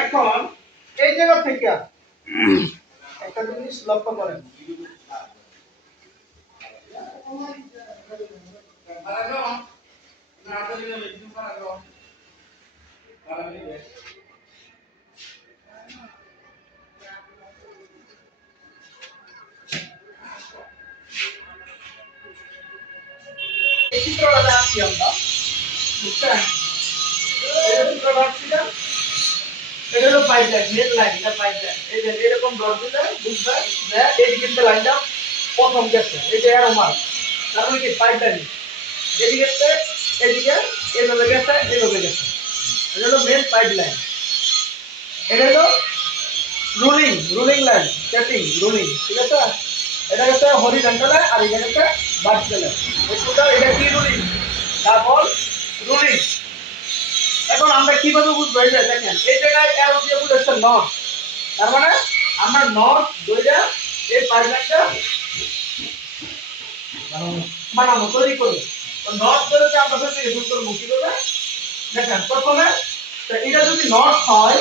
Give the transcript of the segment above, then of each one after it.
এখন এই জায়গা থেকে একটা জিনিস লক্ষ্য করেন, এই চিত্রটা দেখছি আমরা, বুঝছেন? এই চিত্রটা দেখছি না, এটা হলো পাইপলাইন, মেন লাইন, এটা পাইপলাইন। এই যে এরকম ডট দিলে বুঝবেন যে এই দিকে লাইনটা প্রথম গেছে, এই যে এরো মার্ক, তার মানে কি পাইপলাইন এদিকে এদিকে এইভাবে গেছে, এইভাবে গেছে। এটা হলো মেন পাইপলাইন। এটা হলো রুলিং লাইন, সেটিং রুলিং, ঠিক আছে? এটা হচ্ছে হরিজন্টাল আর এটা হচ্ছে ভার্টিক্যাল। এটা কি রুলিং? Double ruling. এখন আমরা কিভাবে বুঝবো? এই যে দেখেন এই জায়গায় অ্যারো দিয়ে বুঝাচ্ছে নর্থ, তার মানে আমরা নর্থ ধরে এই পাইপলাইনটা বানাবো, তৈরি করব। তো নর্থ ধরে আমরা ফেলে শুরু করবো কিভাবে? দেখেন প্রথমে এটা যদি নর্থ হয়,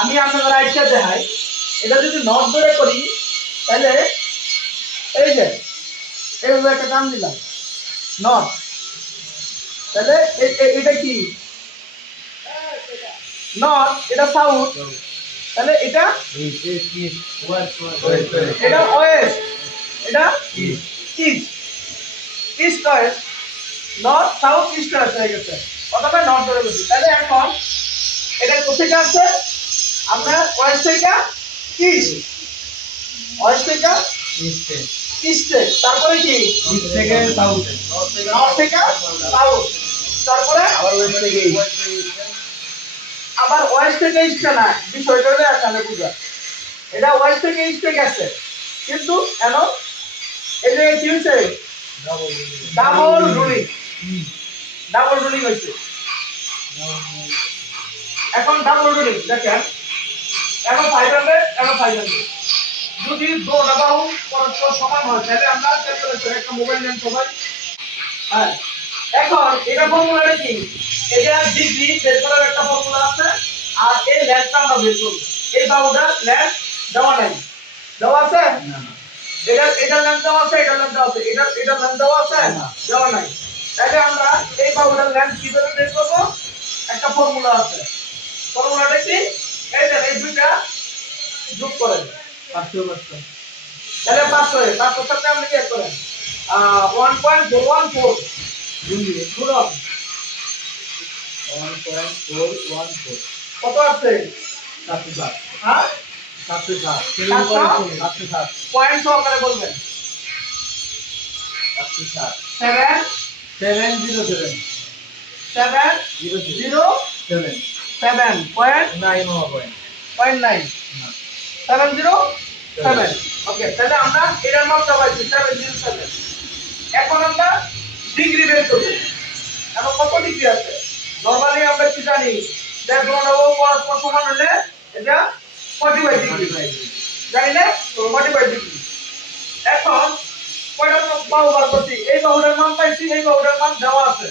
আমি আপনাদের রাইটটা দেখাই, এটা যদি নর্থ ধরে করি তাহলে এই যে এইভাবে একটা টান দিলাম নর্থ, তাহলে এটা কি নর্থ, এটা সাউথ, তাহলে এটা এটা ওয়েস্ট, এটা east, east West, north south east West হয়ে গেছে। প্রথমে নর্থ ধরে বসি, তাহলে এখন এটা কোথেকে আসছে? আমরা ওয়েস্ট থেকে ইস্ট, ওয়েস্ট থেকে ইস্টে, তারপরে কি ইস্ট থেকে সাউথ, নর্থ থেকে সাউথ, তারপরে আবার ওয়েস্ট থেকে ইস্ট, আবার ওয়েস্ট থেকে ইস্টে না, বিষয়টা হলো এখানে বুঝা, এটা ওয়েস্ট থেকে ইস্টে গেছে, কিন্তু কেন এই যে কি হইছে? ডাবল রুলিং হইছে। এখন ডাবল রুলিং দেখেন, এখন 500 এখন 500 যদি দুটো বাহু পরস্পর সমান হয় তাহলে আমরা ক্যালকুলেটর একটা মোবাইল নেন সবাই। হ্যাঁ, এখন এটা ফর্মুলাটা কি? এটা ডিগ্রি বের করার একটা ফর্মুলা আছে, আর এই লেন্থটা আমরা বের করব। এই বাহুটার লেন্থ দেওয়া নাই, দেওয়া আছে না? এটা লেন্থ দেওয়া আছে, এটা লেন্থ দেওয়া আছে, এটা লেন্থ দেওয়া আছে না, দেওয়া নাই। তাহলে আমরা এই বাহুটার লেন্থ কিভাবে বের করব? একটা ফর্মুলা আছে, ফর্মুলাটা কি? এই যে এই দুইটা যোগ করেন 500, তাহলে 500 সাথে আপনি কি করেন 1.414 গুণন 1.414 কত আছে? 707। হ্যাঁ 707 পয়েন্ট সহকারে বলবেন 707 707 707.9 ওকে, তাহলে আমরা এটার মাপটা পাইছি 707। এখন আমরা ডিগ্রি বের করব। এখন কত ডিগ্রি আছে? নরমালি আমরা কি জানি যে দুটো পরস্পর সমান হলে এটা 45 ডিগ্রি, জানি না? 45 ডিগ্রি। এখন কয়টা বাহু বার করছি? এই বাহুটার মান পাইছি, এই বাহুটার মান দেওয়া আছে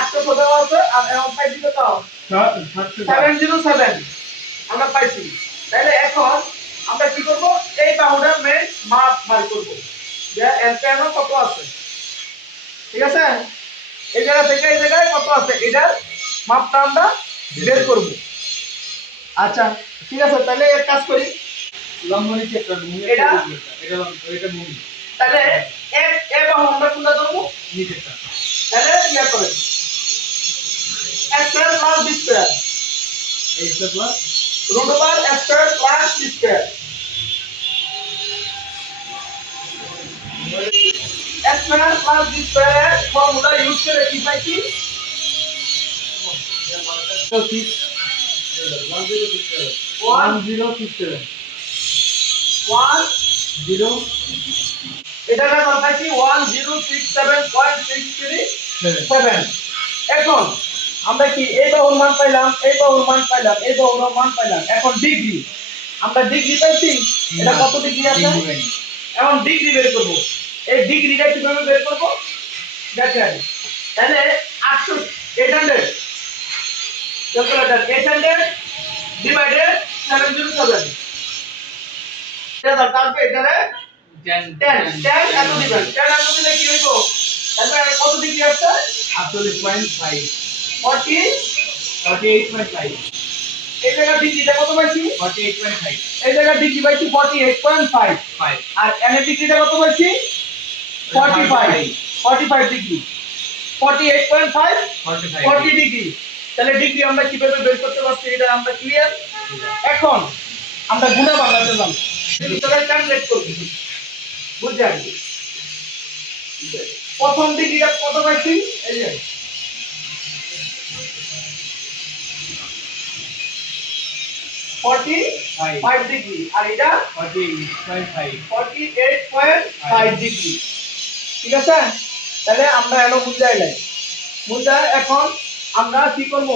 800 দেওয়া আছে, আর এখন পাইছি কত? 707 আমরা পাইছি। তাহলে এখন আমরা কি করব? এই বাহুটার মেন মাপ বার করব, যে এলকেন কত আছে, ঠিক আছে? এই জায়গা থেকে এই জায়গায় কত আছে এটার মাপটা আমরা বের করব। আচ্ছা ঠিক আছে, তাহলে এক কাজ করি, লম্বনি চেক করব, এটা মুভি, তাহলে এ বাহু আমরা কোনটা ধরব? নিচেরটা। তাহলে ইয়া করেন x square plus b square, x square plus root over x square plus b square, x square plus b square formula use করে কি পাইছি? 1067 1067 এটা আমরা পাইছি 1067.637। এখন আমরা কি এই বাহুর মান পাইলাম, এই বাহুর মান পাইলাম, এই বাহুর মান পাইলাম। এখন ডিগ্রি, আমরা ডিগ্রি পাইছি, এটা কত ডিগ্রি আছে? এখন ডিগ্রি বের করব। এই ডিগ্রিটা কিভাবে বের করব দেখেন। তাহলে 800 800 ক্যালকুলেটর 800 ডিভাইডেড 707, এটা তারপর এটারে 10 এত দিবেন। 10 এত দিলে কি হইব? তাহলে কত ডিগ্রি আসছে? 48.5 48.5। এই জায়গা ডিগ্রিটা কত পাইছি? 48.5। এই জায়গা ডিগ্রি পাইছি 48.5। আর এর ডিগ্রিটা কত পাইছি? 45 ডিগ্রি। 48.5 40 ডিগ্রি। তাহলে ডিগ্রি আমরা কিভাবে বের করতে পারছি এটা আমরা ক্লিয়ার। এখন আমরা গুণা বানাতে যাব। ভিতরে ক্যালকুলেট করব। বুঝছেন? প্রথম ডিগ্রিটা কত পাইছি? এই যে 45 ডিগ্রি আর এটা 48.5 ডিগ্রি। ঠিক আছে? তাহলে আমরা এলো বুঝাইলাই। বুঝা এখন আমরা কি করব?